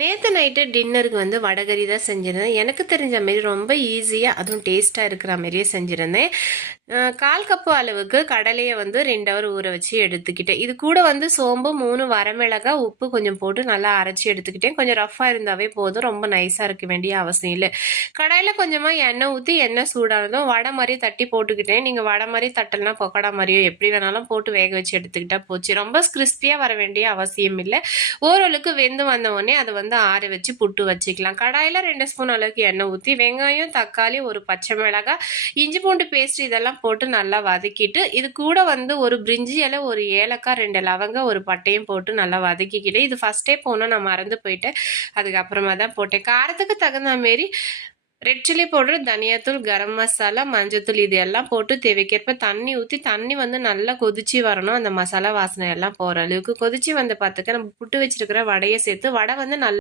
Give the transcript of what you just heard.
நேற்று நைட்டு டின்னருக்கு வந்து வடகரி தான் செஞ்சுருந்தேன். எனக்கு தெரிஞ்ச மாரி ரொம்ப ஈஸியாக அதுவும் டேஸ்ட்டாக இருக்கிற மாதிரியே செஞ்சுருந்தேன். கால் கப்பு அளவுக்கு கடலையை வந்து ரெண்டு ஹவர் ஊற வச்சு எடுத்துக்கிட்டேன். இது கூட வந்து சோம்பு மூணு வரமிளகா உப்பு கொஞ்சம் போட்டு நல்லா அரைச்சி எடுத்துக்கிட்டேன். கொஞ்சம் ரஃப்பாக இருந்தாவே போதும். ரொம்ப நைஸாக இருக்க வேண்டிய அவசியம் இல்லை. கடாயில் கொஞ்சமாக எண்ணெய் ஊற்றி எண்ணெய் சூடானதும் வடை மாதிரி தட்டி போட்டுக்கிட்டேன். நீங்கள் வடை மாதிரி தட்டலாம் பொக்கடா மாதிரியோ எப்படி வேணாலும் போட்டு வேக வச்சு எடுத்துக்கிட்டா போச்சு. ரொம்ப கிறிஸ்பியாக வர வேண்டிய அவசியம் இல்லை. ஓரளவுக்கு வெந்து வந்த உடனே அதை வந்து ஆற வச்சு புட்டு வச்சுக்கலாம். கடாயில் ரெண்டு ஸ்பூன் அளவுக்கு எண்ணெய் ஊற்றி வெங்காயம் தக்காளி ஒரு பச்சை மிளகாய் இஞ்சி பூண்டு பேஸ்ட் இதெல்லாம் போட்டு நல்லா வதக்கிட்டு இது கூட வந்து ஒரு பிரிஞ்சி இலை ஒரு ஏலக்காய் ரெண்டு லவங்க ஒரு பட்டையும் போட்டு நல்லா வதக்கிக்கிட்டு இது ஃபஸ்ட்டே போனால் நான் மறந்து போயிட்டேன். அதுக்கப்புறமா தான் போட்டேன். காரத்துக்கு தகுந்த மாரி ரெட் சில்லி பவுடர் தனியாத்தூள் கரம் மசாலா மஞ்சத்தூள் இது எல்லாம் போட்டு தேவைக்கேற்ப தண்ணி ஊற்றி தண்ணி வந்து நல்லா கொதிச்சு வரணும். அந்த மசாலா வாசனை எல்லாம் போகிற அளவுக்கு கொதிச்சு வந்து பார்த்துக்க நம்ம புட்டு வச்சிருக்கிற வடையை சேர்த்து வடை வந்து நல்லா